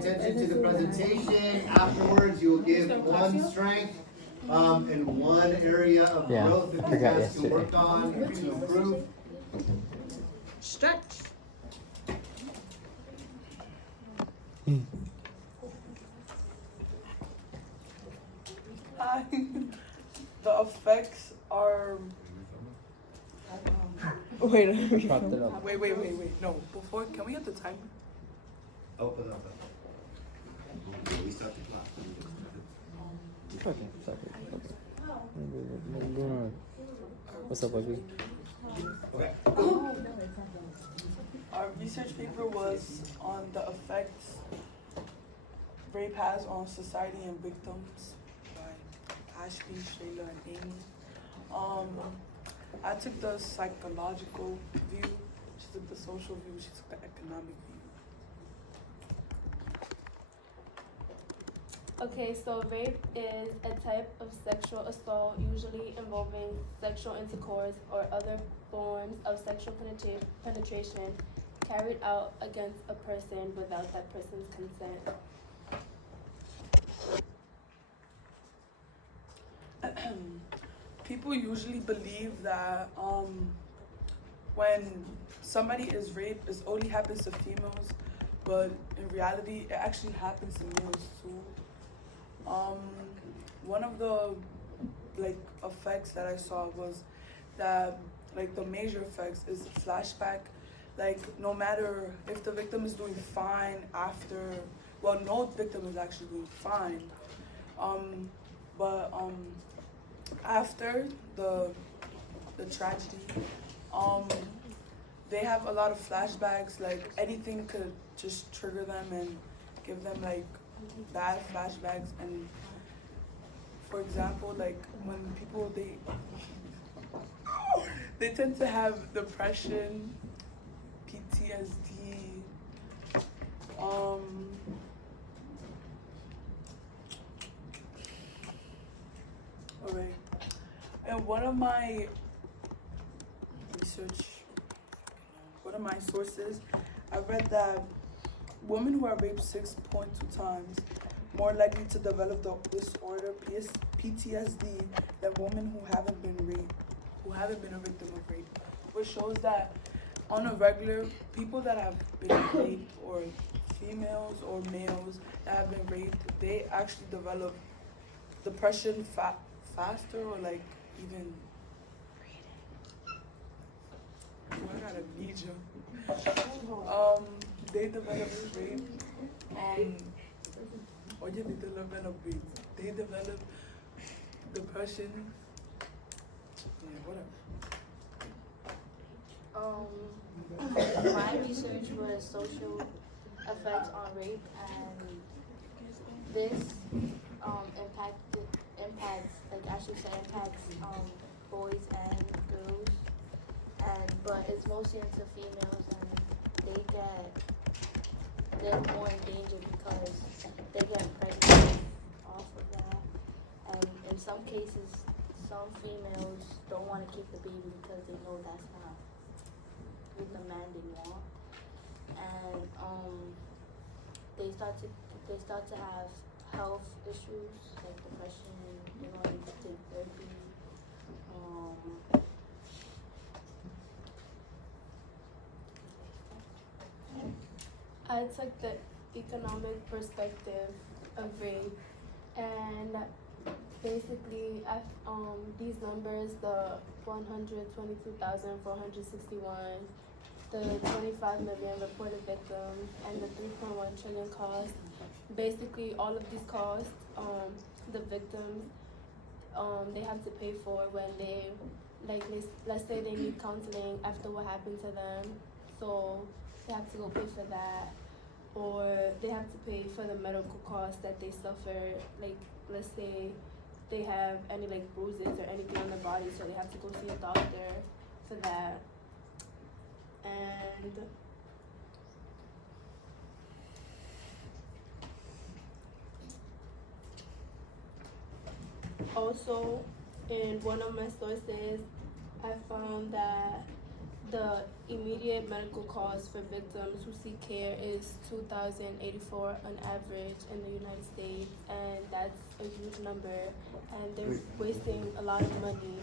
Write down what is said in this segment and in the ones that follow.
attention to the presentation. Afterwards, you will give one strength in one area of growth that this task you worked on to improve. Stretch. Hi. The effects are. Wait. Wait. No, before, can we get the timer? Open up. We start the clock. What's up, ugly? Okay. Our research paper was on the effects rape has on society and victims by Ashley, Shayla, and Amy. I took the psychological view, she took the social view, she took the economic view. Okay, so rape is a type of sexual assault usually involving sexual intercourse or other forms of sexual penetration carried out against a person without that person's consent. People usually believe that when somebody is raped, it only happens to females, but in reality, it actually happens to males too. One of the effects that I saw was that the major effects is flashback. No matter if the victim is doing fine after, well, no victim is actually doing fine, but after the tragedy, they have a lot of flashbacks. Anything could just trigger them and give them bad flashbacks. And for example, when people they tend to have depression, PTSD, alright. And one of my sources, I read that women who are raped 6.2 times more likely to develop the disorder PTSD than women who haven't been a victim of rape, which shows that on a regular, people that have been raped, or females or males that have been raped, they actually develop depression faster, or even. I got amnesia. They develop rape. They develop depression. Yeah, whatever. My research was social effects on rape, and this impacts, like Ashley said, impacts boys and girls, but it's mostly into females, and they're more in danger because they get pregnant off of that, and in some cases, some females don't want to keep the baby because they know that's not what the man they want, and they start to have health issues like depression. They want to take therapy. I took the economic perspective of rape, and basically, these numbers, the 122,461, the 25 million reported victims, and the 3.1 trillion cost. Basically, all of these costs, the victims, they have to pay for when they, let's say they need counseling after what happened to them, so they have to go pay for that, or they have to pay for the medical costs that they suffer, let's say they have any bruises or anything on their body, so they have to go see a doctor for that. And also, in one of my sources, I found that the immediate medical cost for victims who seek care is $2,084 on average in the United States, and that's a huge number. And they're wasting a lot of money,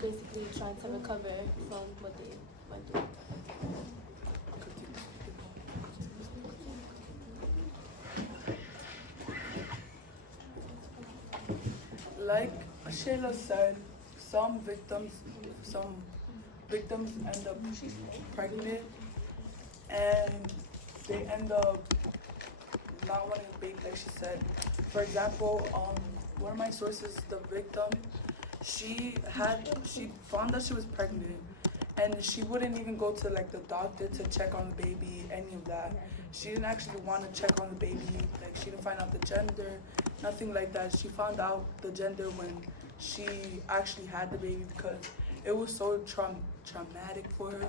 basically trying to recover from what they went through. Like Shayla said, some victims end up pregnant and they end up not wanting a baby, like she said. For example, one of my sources, the victim, she found that she was pregnant and she wouldn't even go to like the doctor to check on the baby, any of that. She didn't actually want to check on the baby, like she didn't find out the gender, nothing like that. She found out the gender when she actually had the baby because it was so traumatic for her.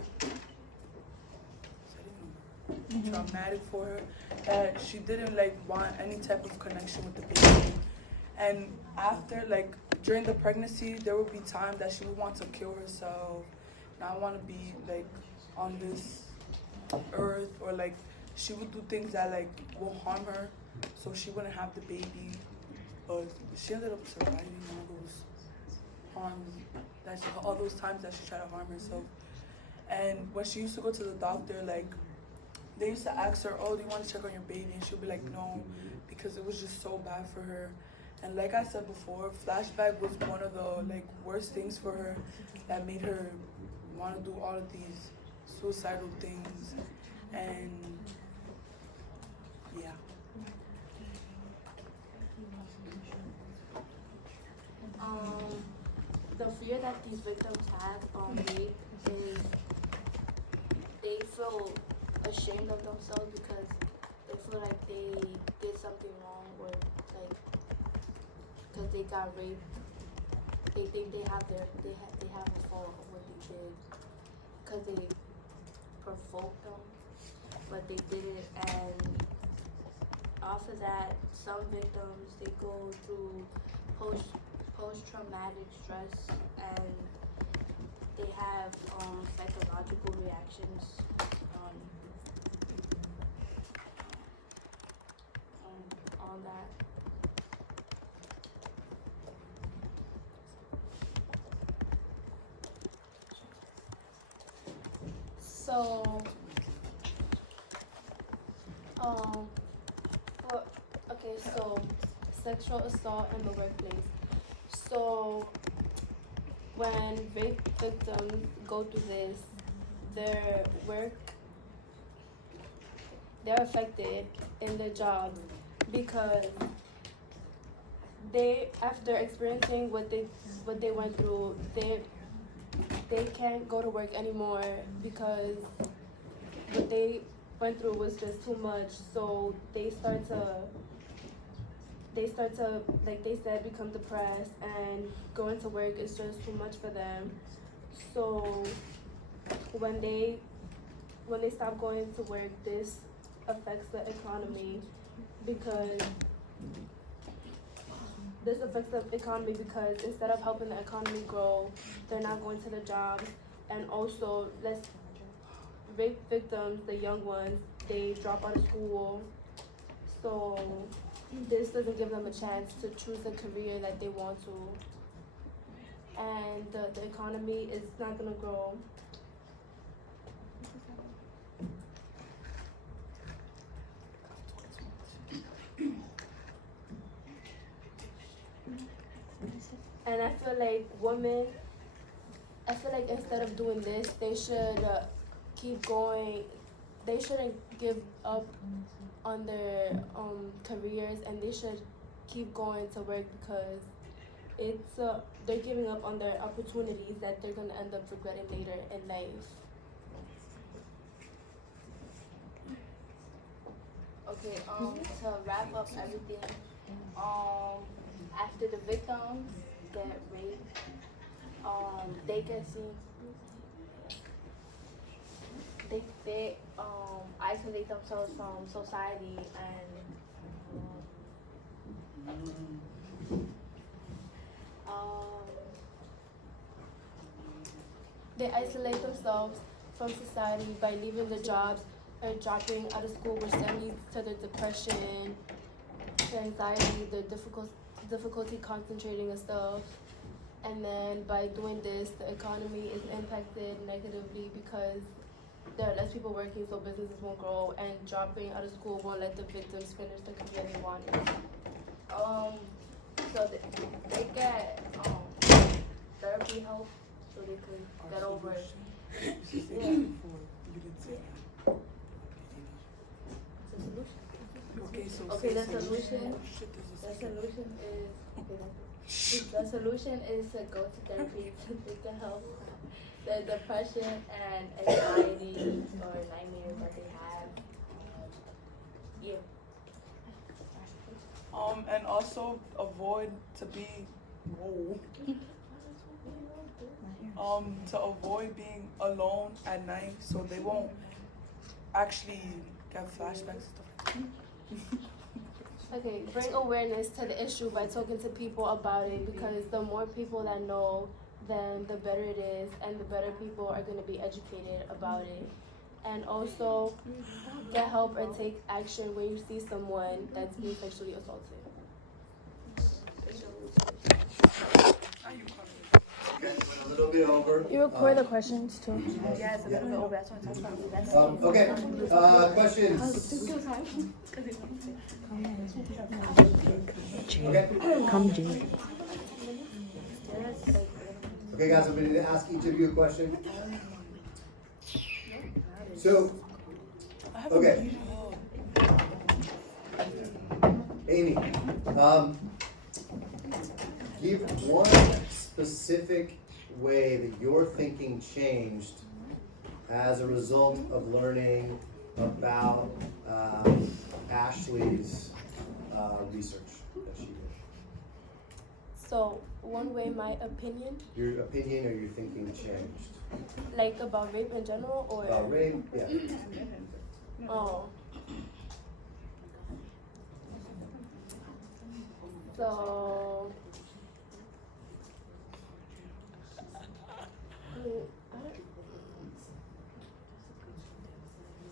Traumatic for her that she didn't like want any type of connection with the baby. And after, like during the pregnancy, there would be times that she would want to kill herself, not want to be like on this earth, or like she would do things that like will harm her so she wouldn't have the baby. But she ended up surviving all those times that she tried to harm herself. And when she used to go to the doctor, like they used to ask her, oh, do you want to check on your baby? And she'll be like, no, because it was just so bad for her. And like I said before, flashback was one of the like worst things for her that made her want to do all of these suicidal things. And yeah. The fear that these victims have on rape is they feel ashamed of themselves because they feel like they did something wrong, or like because they got raped, they think they have a fault of what they did because they provoked them, but they didn't. And after that, some victims, they go through post-traumatic stress, and they have psychological reactions on that. So, so sexual assault in the workplace. So, when rape victims go through this, their work, they're affected in their job because they, after experiencing what they went through, they can't go to work anymore because what they went through was just too much. So they start to, like they said, become depressed, and going to work is just too much for them. So when they stop going to work, this affects the economy because instead of helping the economy grow, they're not going to the jobs. And also, rape victims, the young ones, they drop out of school. So this doesn't give them a chance to choose a career that they want to. And the economy is not gonna grow. And I feel like instead of doing this, they should keep going. They shouldn't give up on their careers, and they should keep going to work because they're giving up on their opportunities that they're gonna end up regretting later in life. Okay, to wrap up everything, after the victims get raped, they get seen, they isolate themselves from society, and They isolate themselves from society by leaving their jobs or dropping out of school, which then leads to the depression, the anxiety, the difficulty concentrating and stuff. And then by doing this, the economy is impacted negatively because there are less people working, so businesses won't grow, and dropping out of school won't let the victims finish the career they wanted. So they get therapy help so they could get over it. Yeah. It's a solution. Okay, the solution is to go to therapy to get the help the depression and anxiety or nightmares that they have. Yeah. And also avoid to be to avoid being alone at night so they won't actually get flashbacks and stuff like that. Okay, bring awareness to the issue by talking to people about it, because the more people that know, then the better it is, and the better people are going to be educated about it. And also, get help or take action when you see someone that's being sexually assaulted. Okay, went a little bit over. You record the questions too. Yeah, it's a little bit over. That's what I'm talking about. That's Okay, questions? Okay. Come, Jay. Okay, guys, I'm going to ask each of you a question. So, okay. Amy, give one specific way that your thinking changed as a result of learning about Ashley's research that she did. So, one way my opinion, Your opinion or your thinking changed? like about rape in general, or About rape? Yeah. oh. So,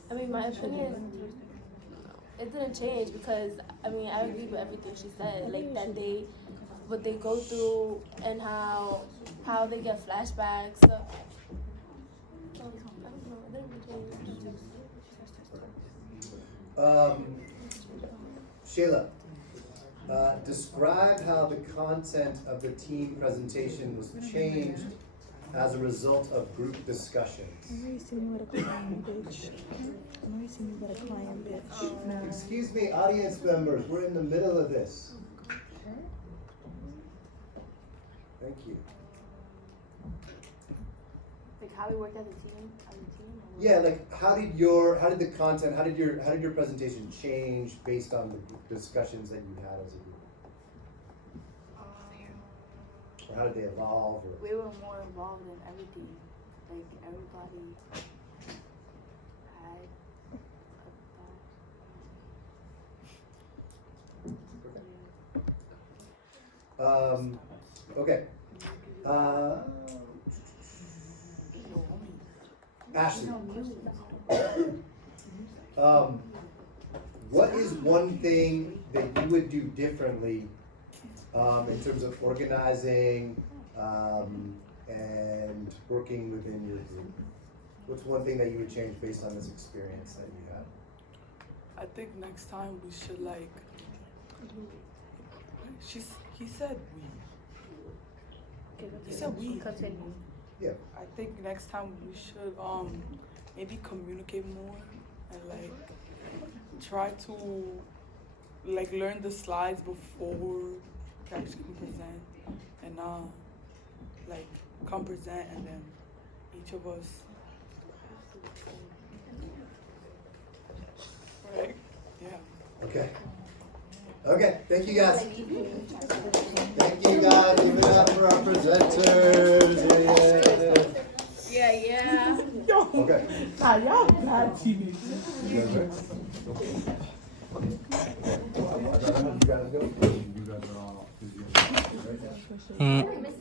I mean, my opinion, it didn't change because, I mean, I agree with everything she said, like that what they go through and how they get flashbacks. So, I don't know, it didn't change. Shayla, describe how the content of the team presentation was changed as a result of group discussions. Excuse me, audience members, we're in the middle of this. Thank you. like how we work as a team. Yeah, like how did your presentation change based on the discussions that you had as a group? Or how did they evolve? Or? We were more involved in everything. Like everybody had Okay. Ashley. What is one thing that you would do differently in terms of organizing and working within your group? What's one thing that you would change based on this experience that you had? I think next time we should like. He said we. He said we. continue. Yeah. I think next time we should maybe communicate more and like try to like learn the slides before we actually can present and not like come present and then each of us right? Yeah. Okay. Okay, thank you guys. Thank you guys. Give it up for our presenters. Yeah. Okay. Nah, y'all bad teenagers. You guys ready? You guys go? You guys are all.